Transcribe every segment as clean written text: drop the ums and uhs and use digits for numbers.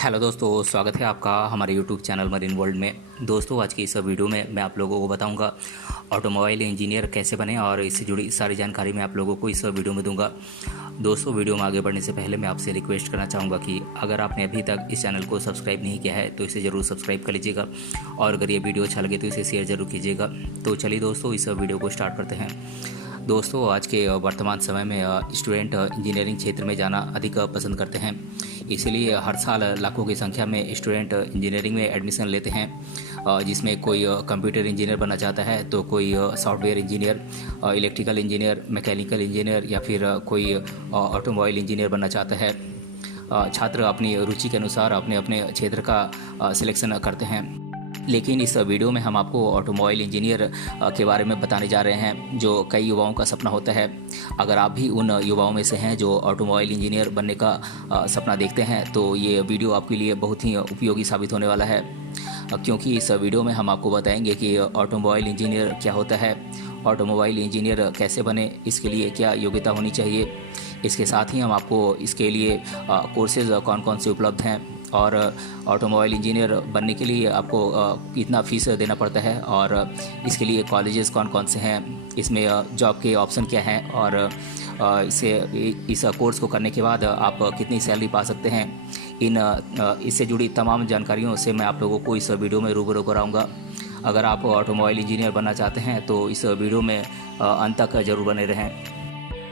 Hello दोस्तों, स्वागत है आपका हमारे यूट्यूब चैनल मरीन वर्ल्ड में। दोस्तों, आज की इस वीडियो में मैं आप लोगों को बताऊंगा ऑटोमोबाइल इंजीनियर कैसे बने और इससे जुड़ी सारी जानकारी मैं आप लोगों को इस वीडियो में दूंगा। दोस्तों, वीडियो में आगे बढ़ने से पहले मैं आपसे रिक्वेस्ट करना चाहूँगा कि अगर आपने अभी तक इस चैनल को सब्सक्राइब नहीं किया है तो इसे ज़रूर सब्सक्राइब कर लीजिएगा और अगर ये वीडियो अच्छा लगे तो इसे शेयर ज़रूर कीजिएगा। तो चलिए दोस्तों, इस वीडियो को स्टार्ट करते हैं। दोस्तों, आज के वर्तमान समय में स्टूडेंट इंजीनियरिंग क्षेत्र में जाना अधिक पसंद करते हैं, इसीलिए हर साल लाखों की संख्या में स्टूडेंट इंजीनियरिंग में एडमिशन लेते हैं, जिसमें कोई कंप्यूटर इंजीनियर बनना चाहता है तो कोई software engineer, electrical engineer, mechanical engineer या फिर कोई ऑटोमोबाइल इंजीनियर बनना चाहता है। छात्र अपनी रुचि के अनुसार अपने अपने क्षेत्र का सिलेक्शन करते हैं। लेकिन इस वीडियो में हम आपको ऑटोमोबाइल इंजीनियर के बारे में बताने जा रहे हैं, जो कई युवाओं का सपना होता है। अगर आप भी उन युवाओं में से हैं जो ऑटोमोबाइल इंजीनियर बनने का सपना देखते हैं तो ये वीडियो आपके लिए बहुत ही उपयोगी साबित होने वाला है, क्योंकि इस वीडियो में हम आपको बताएंगे कि ऑटोमोबाइल इंजीनियर क्या होता है, ऑटोमोबाइल इंजीनियर कैसे बने, इसके लिए क्या योग्यता होनी चाहिए। इसके साथ ही हम आपको इसके लिए कोर्सेज़ कौन कौन से उपलब्ध हैं और ऑटोमोबाइल इंजीनियर बनने के लिए आपको कितना फ़ीस देना पड़ता है और इसके लिए कॉलेजेस कौन कौन से हैं, इसमें जॉब के ऑप्शन क्या हैं और इस कोर्स को करने के बाद आप कितनी सैलरी पा सकते हैं। इससे जुड़ी तमाम जानकारियों से मैं आप लोगों को इस वीडियो में रूबरू कराऊंगा। अगर आप ऑटोमोबाइल इंजीनियर बनना चाहते हैं तो इस वीडियो में अंत तक ज़रूर बने रहें।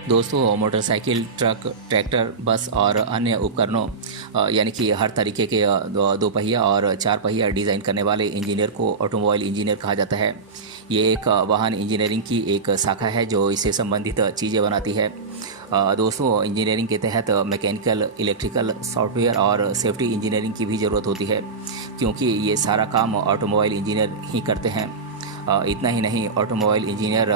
दोस्तों, मोटरसाइकिल, ट्रक, ट्रैक्टर, बस और अन्य उपकरणों यानी कि हर तरीके के दो पहिया और चार पहिया डिज़ाइन करने वाले इंजीनियर को ऑटोमोबाइल इंजीनियर कहा जाता है। ये एक वाहन इंजीनियरिंग की एक शाखा है जो इससे संबंधित चीज़ें बनाती है। दोस्तों, इंजीनियरिंग के तहत मैकेनिकल, इलेक्ट्रिकल, सॉफ्टवेयर और सेफ्टी इंजीनियरिंग की भी ज़रूरत होती है, क्योंकि ये सारा काम ऑटोमोबाइल इंजीनियर ही करते हैं। इतना ही नहीं, ऑटोमोबाइल इंजीनियर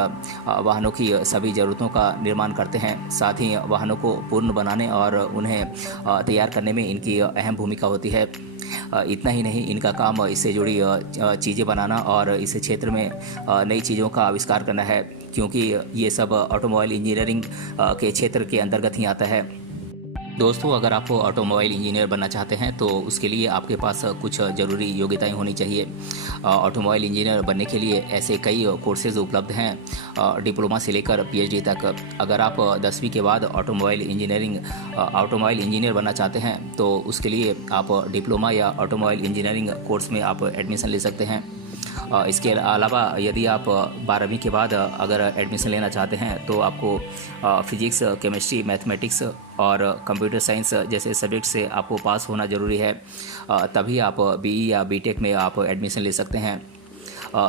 वाहनों की सभी ज़रूरतों का निर्माण करते हैं, साथ ही वाहनों को पूर्ण बनाने और उन्हें तैयार करने में इनकी अहम भूमिका होती है। इतना ही नहीं, इनका काम इससे जुड़ी चीज़ें बनाना और इस क्षेत्र में नई चीज़ों का आविष्कार करना है, क्योंकि ये सब ऑटोमोबाइल इंजीनियरिंग के क्षेत्र के अंतर्गत ही आता है। दोस्तों, अगर आप ऑटोमोबाइल इंजीनियर बनना चाहते हैं तो उसके लिए आपके पास कुछ ज़रूरी योग्यताएं होनी चाहिए। ऑटोमोबाइल इंजीनियर बनने के लिए ऐसे कई कोर्सेज उपलब्ध हैं, डिप्लोमा से लेकर पीएचडी तक। अगर आप 10वीं के बाद ऑटोमोबाइल इंजीनियर बनना चाहते हैं तो उसके लिए आप डिप्लोमा या ऑटोमोबाइल इंजीनियरिंग कोर्स में आप एडमिशन ले सकते हैं। इसके अलावा यदि आप 12वीं के बाद अगर एडमिशन लेना चाहते हैं तो आपको फिजिक्स, केमिस्ट्री, मैथमेटिक्स और कंप्यूटर साइंस जैसे सब्जेक्ट से आपको पास होना ज़रूरी है, तभी आप बीई या बीटेक में आप एडमिशन ले सकते हैं।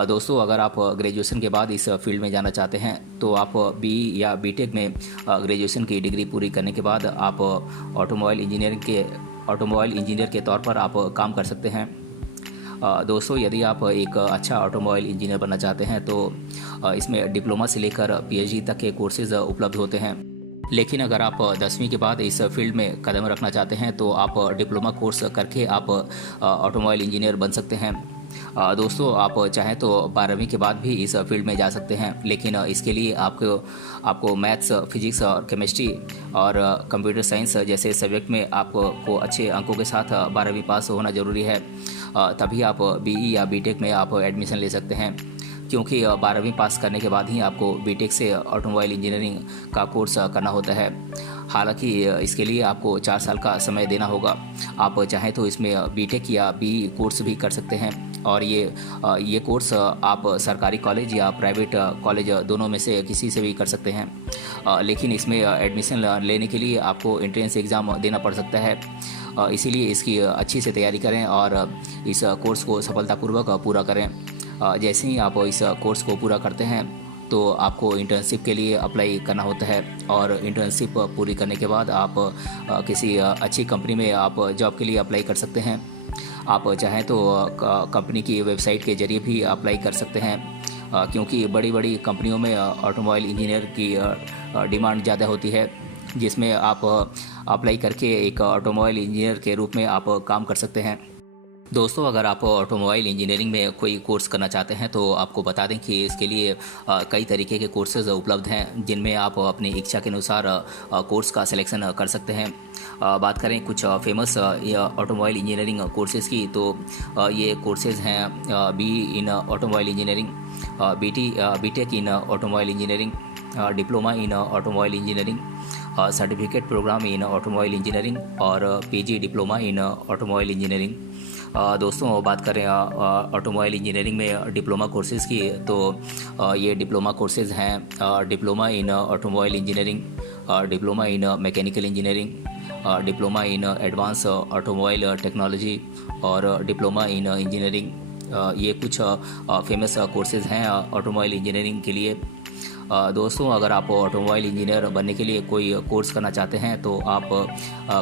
दोस्तों, अगर आप ग्रेजुएशन के बाद इस फील्ड में जाना चाहते हैं तो आप बीई या बीटेक में ग्रेजुएशन की डिग्री पूरी करने के बाद आप ऑटोमोबाइल इंजीनियर के तौर पर आप काम कर सकते हैं। दोस्तों, यदि आप एक अच्छा ऑटोमोबाइल इंजीनियर बनना चाहते हैं तो इसमें डिप्लोमा से लेकर पीएचडी तक के कोर्सेज उपलब्ध होते हैं। लेकिन अगर आप 10वीं के बाद इस फील्ड में कदम रखना चाहते हैं तो आप डिप्लोमा कोर्स करके आप ऑटोमोबाइल इंजीनियर बन सकते हैं। दोस्तों, आप चाहें तो 12वीं के बाद भी इस फील्ड में जा सकते हैं, लेकिन इसके लिए आपको मैथ्स, फिजिक्स और केमिस्ट्री और कंप्यूटर साइंस जैसे सब्जेक्ट में आपको अच्छे अंकों के साथ 12वीं पास होना ज़रूरी है, तभी आप बीई या बीटेक में आप एडमिशन ले सकते हैं, क्योंकि 12वीं पास करने के बाद ही आपको बीटेक से ऑटोमोबाइल इंजीनियरिंग का कोर्स करना होता है। हालांकि इसके लिए आपको 4 साल का समय देना होगा। आप चाहें तो इसमें बीटेक या बीई कोर्स भी कर सकते हैं और ये कोर्स आप सरकारी कॉलेज या प्राइवेट कॉलेज दोनों में से किसी से भी कर सकते हैं। लेकिन इसमें एडमिशन लेने के लिए आपको एंट्रेंस एग्ज़ाम देना पड़ सकता है, इसीलिए इसकी अच्छी से तैयारी करें और इस कोर्स को सफलतापूर्वक पूरा करें। जैसे ही आप इस कोर्स को पूरा करते हैं तो आपको इंटर्नशिप के लिए अप्लाई करना होता है और इंटर्नशिप पूरी करने के बाद आप किसी अच्छी कंपनी में आप जॉब के लिए अप्लाई कर सकते हैं। आप चाहें तो कंपनी की वेबसाइट के ज़रिए भी अप्लाई कर सकते हैं, क्योंकि बड़ी बड़ी कंपनियों में ऑटोमोबाइल इंजीनियर की डिमांड ज़्यादा होती है, जिसमें आप अप्लाई करके एक ऑटोमोबाइल इंजीनियर के रूप में आप काम कर सकते हैं। दोस्तों, अगर आप ऑटोमोबाइल इंजीनियरिंग में कोई कोर्स करना चाहते हैं तो आपको बता दें कि इसके लिए कई तरीके के कोर्सेज़ उपलब्ध हैं जिनमें आप अपनी इच्छा के अनुसार कोर्स का सिलेक्शन कर सकते हैं। बात करें कुछ फेमस ऑटोमोबाइल इंजीनियरिंग कोर्सेज़ की, तो ये कोर्सेज़ हैं B in automobile engineering, BTech in automobile engineering, diploma in automobile engineering, certificate program in automobile engineering और PG diploma in automobile engineering. दोस्तों, बात करें ऑटोमोबाइल इंजीनियरिंग में डिप्लोमा कोर्सेज़ की, तो ये डिप्लोमा कोर्सेज़ हैं diploma in automobile engineering, diploma in mechanical engineering, diploma in advance automobile technology और डिप्लोमा इन इंजीनियरिंग। ये कुछ फेमस कोर्सेज़ हैं ऑटोमोबाइल इंजीनियरिंग के लिए। दोस्तों, अगर आप ऑटोमोबाइल इंजीनियर बनने के लिए कोई कोर्स करना चाहते हैं तो आप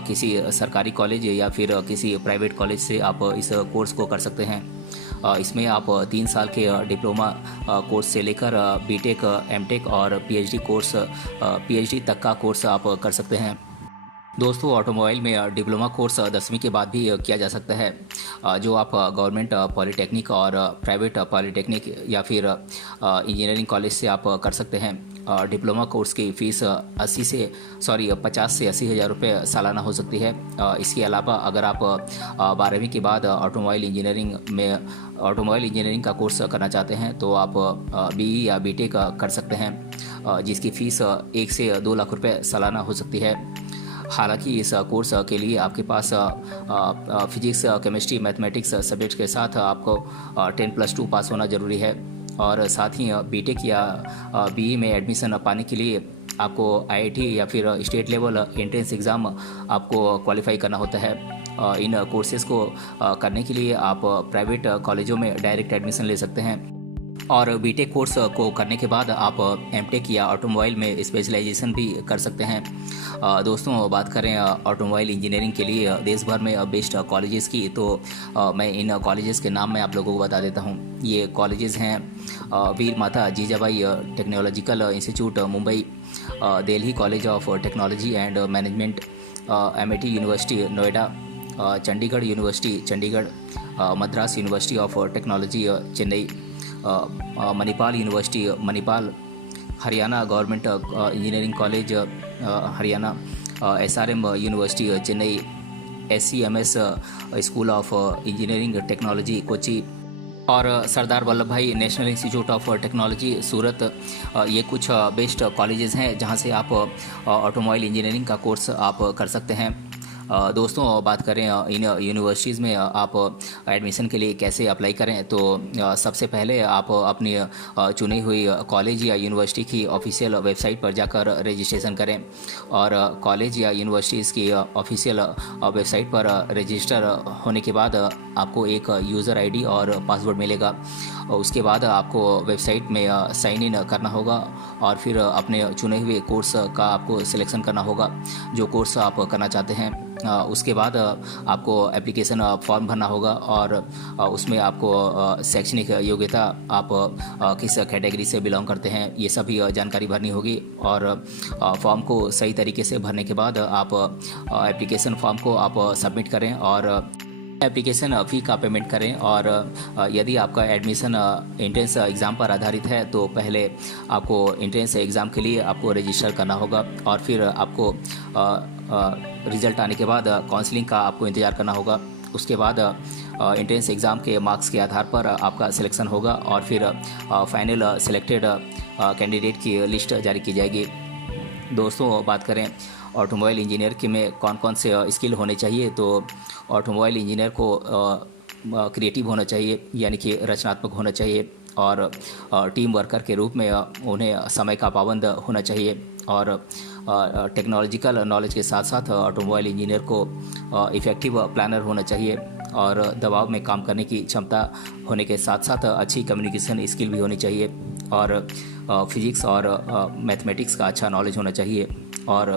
किसी सरकारी कॉलेज या फिर किसी प्राइवेट कॉलेज से आप इस कोर्स को कर सकते हैं। इसमें आप 3 साल के डिप्लोमा कोर्स से लेकर बीटेक, एमटेक और पीएचडी तक का कोर्स आप कर सकते हैं। दोस्तों, ऑटोमोबाइल में डिप्लोमा कोर्स 10वीं के बाद भी किया जा सकता है, जो आप गवर्नमेंट पॉलिटेक्निक और प्राइवेट पॉलिटेक्निक या फिर इंजीनियरिंग कॉलेज से आप कर सकते हैं। डिप्लोमा कोर्स की फ़ीस 50 से 80 हज़ार रुपये सालाना हो सकती है। इसके अलावा अगर आप 12वीं के बाद ऑटोमोबाइल इंजीनियरिंग का कोर्स करना चाहते हैं तो आप बीई या बीटेक कर सकते हैं, जिसकी फ़ीस 1 से 2 लाख रुपये सालाना हो सकती है। हालांकि इस कोर्स के लिए आपके पास फिजिक्स, केमिस्ट्री, मैथमेटिक्स सब्जेक्ट के साथ आपको 10+2 पास होना ज़रूरी है। और साथ ही बीटेक या बीई में एडमिशन पाने के लिए आपको आईआईटी या फिर स्टेट लेवल एंट्रेंस एग्ज़ाम आपको क्वालिफाई करना होता है। इन कोर्सेज़ को करने के लिए आप प्राइवेट कॉलेजों में डायरेक्ट एडमिशन ले सकते हैं। और बीटेक कोर्स को करने के बाद आप एमटेक या ऑटोमोबाइल में स्पेशलाइजेशन भी कर सकते हैं। दोस्तों, बात करें ऑटोमोबाइल इंजीनियरिंग के लिए देश भर में बेस्ट कॉलेजेस की, तो मैं इन कॉलेजेस के नाम मैं आप लोगों को बता देता हूँ। ये कॉलेजेस हैं Veer Mata Jijabai Technological Institute Mumbai, Delhi College of Technology and Management, MIT University Noida, Chandigarh University Chandigarh, Madras University of Technology Chennai, Manipal University Manipal, Haryana Government Engineering College Haryana, SRM University Chennai, SCMS School of Engineering Technology Kochi और Sardar Vallabh Bhai National Institute of Technology Surat. ये कुछ बेस्ट कॉलेजेस हैं जहां से आप automobile engineering का course आप कर सकते हैं। दोस्तों, बात करें इन यूनिवर्सिटीज़ में आप एडमिशन के लिए कैसे अप्लाई करें, तो सबसे पहले आप अपनी चुनी हुई कॉलेज या यूनिवर्सिटी की ऑफिशियल वेबसाइट पर जाकर रजिस्ट्रेशन करें और कॉलेज या यूनिवर्सिटीज़ की ऑफिशियल वेबसाइट पर रजिस्टर होने के बाद आपको एक यूज़र आईडी और पासवर्ड मिलेगा। उसके बाद आपको वेबसाइट में साइन इन करना होगा और फिर अपने चुने हुए कोर्स का आपको सिलेक्शन करना होगा, जो कोर्स आप करना चाहते हैं। उसके बाद आपको एप्लीकेशन फॉर्म भरना होगा और उसमें आपको शैक्षणिक योग्यता, आप किस कैटेगरी से बिलोंग करते हैं, ये सभी जानकारी भरनी होगी। और फॉर्म को सही तरीके से भरने के बाद आप एप्लीकेशन फॉर्म को आप सबमिट करें और एप्लीकेशन फ़ी का पेमेंट करें। और यदि आपका एडमिशन एंट्रेंस एग्ज़ाम पर आधारित है तो पहले आपको एंट्रेंस एग्ज़ाम के लिए आपको रजिस्टर करना होगा और फिर आपको रिज़ल्ट आने के बाद काउंसलिंग का आपको इंतज़ार करना होगा। उसके बाद एंट्रेंस एग्ज़ाम के मार्क्स के आधार पर आपका सिलेक्शन होगा और फिर फाइनल सिलेक्टेड कैंडिडेट की लिस्ट जारी की जाएगी। दोस्तों, बात करें ऑटोमोबाइल इंजीनियर के में कौन कौन से स्किल होने चाहिए, तो ऑटोमोबाइल इंजीनियर को क्रिएटिव होना चाहिए, यानी कि रचनात्मक होना चाहिए और टीम वर्कर के रूप में उन्हें समय का पाबंद होना चाहिए और टेक्नोलॉजिकल नॉलेज के साथ साथ ऑटोमोबाइल इंजीनियर को इफ़ेक्टिव प्लानर होना चाहिए और दबाव में काम करने की क्षमता होने के साथ साथ अच्छी कम्युनिकेशन स्किल भी होनी चाहिए और फिजिक्स और मैथमेटिक्स का अच्छा नॉलेज होना चाहिए और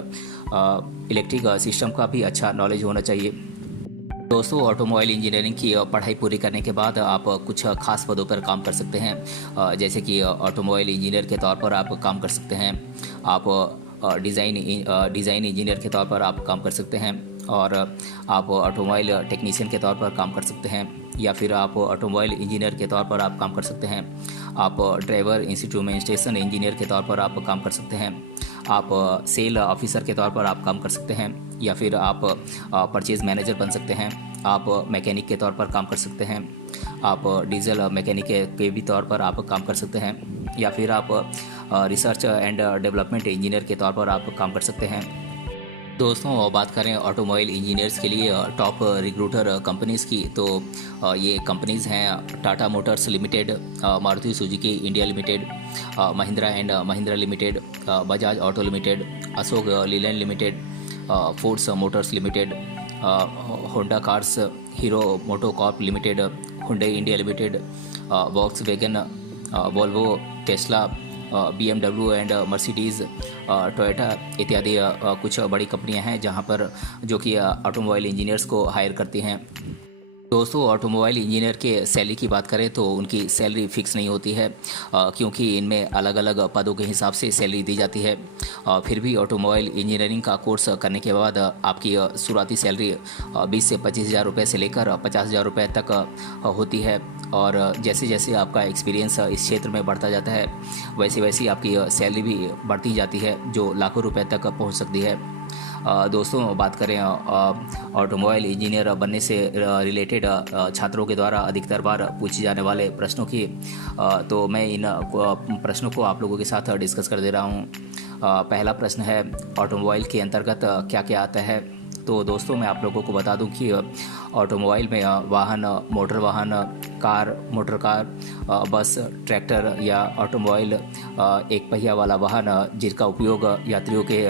इलेक्ट्रिक सिस्टम का भी अच्छा नॉलेज होना चाहिए। दोस्तों, ऑटोमोबाइल इंजीनियरिंग की पढ़ाई पूरी करने के बाद आप कुछ खास पदों पर काम कर सकते हैं, जैसे कि ऑटोमोबाइल इंजीनियर के तौर पर आप काम कर सकते हैं, आप डिज़ाइन इंजीनियर के तौर पर आप काम कर सकते हैं और आप ऑटोमोबाइल टेक्नीशियन के तौर पर काम कर सकते हैं, या फिर आप ऑटोमोबाइल इंजीनियर के तौर पर आप काम कर सकते हैं। आप ड्राइवर इंस्ट्रूमेंटेशन इंजीनियर के तौर पर आप काम कर सकते हैं। आप सेल ऑफिसर के तौर पर आप काम कर सकते हैं, या फिर आप परचेज मैनेजर बन सकते हैं। आप मैकेनिक के तौर पर काम कर सकते हैं। आप डीजल मैकेनिक के भी तौर पर आप काम कर सकते हैं, या फिर आप रिसर्च एंड डेवलपमेंट इंजीनियर के तौर पर आप काम कर सकते हैं। दोस्तों, बात करें ऑटोमोबाइल इंजीनियर्स के लिए टॉप रिक्रूटर कंपनीज़ की, तो ये कंपनीज़ हैं Tata Motors limited, Maruti Suzuki India limited, Mahindra and Mahindra limited, Bajaj auto limited, Ashok Leyland limited, force Motors limited, Honda cars, hero MotoCorp limited, Hyundai India limited, Volkswagen, Volvo, Tesla, BMW and Mercedes, Toyota इत्यादि कुछ बड़ी कंपनियां हैं जहां पर जो कि ऑटोमोबाइल इंजीनियर्स को हायर करती हैं। दोस्तों, ऑटोमोबाइल इंजीनियर के सैलरी की बात करें तो उनकी सैलरी फिक्स नहीं होती है, क्योंकि इनमें अलग अलग पदों के हिसाब से सैलरी दी जाती है। फिर भी ऑटोमोबाइल इंजीनियरिंग का कोर्स करने के बाद आपकी शुरुआती सैलरी 20 से 25,000 रुपये से लेकर 50,000 रुपये तक होती है, और जैसे जैसे आपका एक्सपीरियंस इस क्षेत्र में बढ़ता जाता है वैसे वैसी आपकी सैलरी भी बढ़ती जाती है, जो लाखों रुपए तक पहुंच सकती है। दोस्तों, बात करें ऑटोमोबाइल इंजीनियर बनने से रिलेटेड छात्रों के द्वारा अधिकतर बार पूछे जाने वाले प्रश्नों की, तो मैं इन प्रश्नों को आप लोगों के साथ डिस्कस कर दे रहा हूँ। पहला प्रश्न है, ऑटोमोबाइल के अंतर्गत क्या क्या आता है। तो दोस्तों, मैं आप लोगों को बता दूं कि ऑटोमोबाइल में वाहन, मोटर वाहन, कार, मोटर कार, बस, ट्रैक्टर या ऑटोमोबाइल एक पहिया वाला वाहन जिसका उपयोग यात्रियों के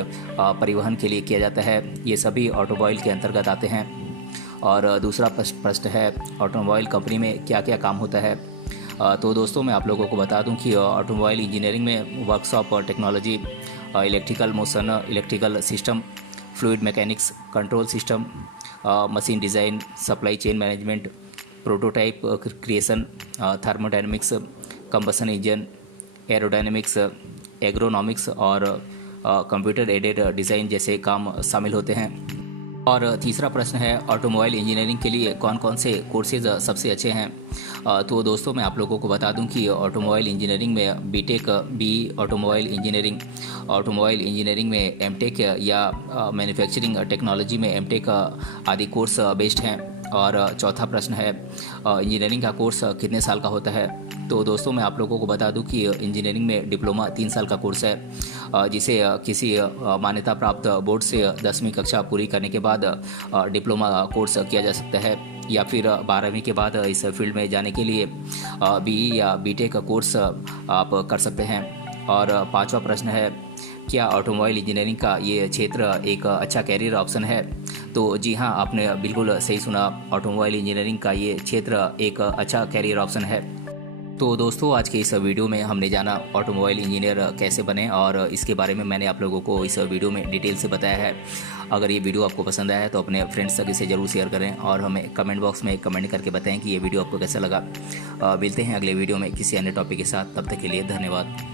परिवहन के लिए किया जाता है, ये सभी ऑटोमोबाइल के अंतर्गत आते हैं। और दूसरा प्रश्न है, ऑटोमोबाइल कंपनी में क्या क्या काम होता है। तो दोस्तों, मैं आप लोगों को बता दूं कि ऑटोमोबाइल इंजीनियरिंग में workshop technology, electrical motion, electrical system, fluid mechanics, control system, machine design, supply chain management, prototype creation, thermodynamics, combustion engine, aerodynamics, agronomics और कंप्यूटर एडेड डिज़ाइन जैसे काम शामिल होते हैं। और तीसरा प्रश्न है, ऑटोमोबाइल इंजीनियरिंग के लिए कौन कौन से कोर्सेज सबसे अच्छे हैं। तो दोस्तों, मैं आप लोगों को बता दूं कि ऑटोमोबाइल इंजीनियरिंग में बीटेक, ऑटोमोबाइल इंजीनियरिंग में एमटेक या मैन्युफैक्चरिंग टेक्नोलॉजी में एमटेक आदि कोर्स बेस्ड हैं। और चौथा प्रश्न है, इंजीनियरिंग का कोर्स कितने साल का होता है। तो दोस्तों, मैं आप लोगों को बता दूं कि इंजीनियरिंग में डिप्लोमा 3 साल का कोर्स है, जिसे किसी मान्यता प्राप्त बोर्ड से 10वीं कक्षा पूरी करने के बाद डिप्लोमा कोर्स किया जा सकता है, या फिर 12वीं के बाद इस फील्ड में जाने के लिए बीई या बीटेक का कोर्स आप कर सकते हैं। और पांचवा प्रश्न है, क्या ऑटोमोबाइल इंजीनियरिंग का ये क्षेत्र एक अच्छा कैरियर ऑप्शन है। तो जी हाँ, आपने बिल्कुल सही सुना, ऑटोमोबाइल इंजीनियरिंग का ये क्षेत्र एक अच्छा कैरियर ऑप्शन है। तो दोस्तों, आज के इस वीडियो में हमने जाना ऑटोमोबाइल इंजीनियर कैसे बने, और इसके बारे में मैंने आप लोगों को इस वीडियो में डिटेल से बताया है। अगर ये वीडियो आपको पसंद आया है तो अपने फ्रेंड्स तक इसे ज़रूर शेयर करें, और हमें कमेंट बॉक्स में कमेंट करके बताएं कि ये वीडियो आपको कैसा लगा। मिलते हैं अगले वीडियो में किसी अन्य टॉपिक के साथ, तब तक के लिए धन्यवाद।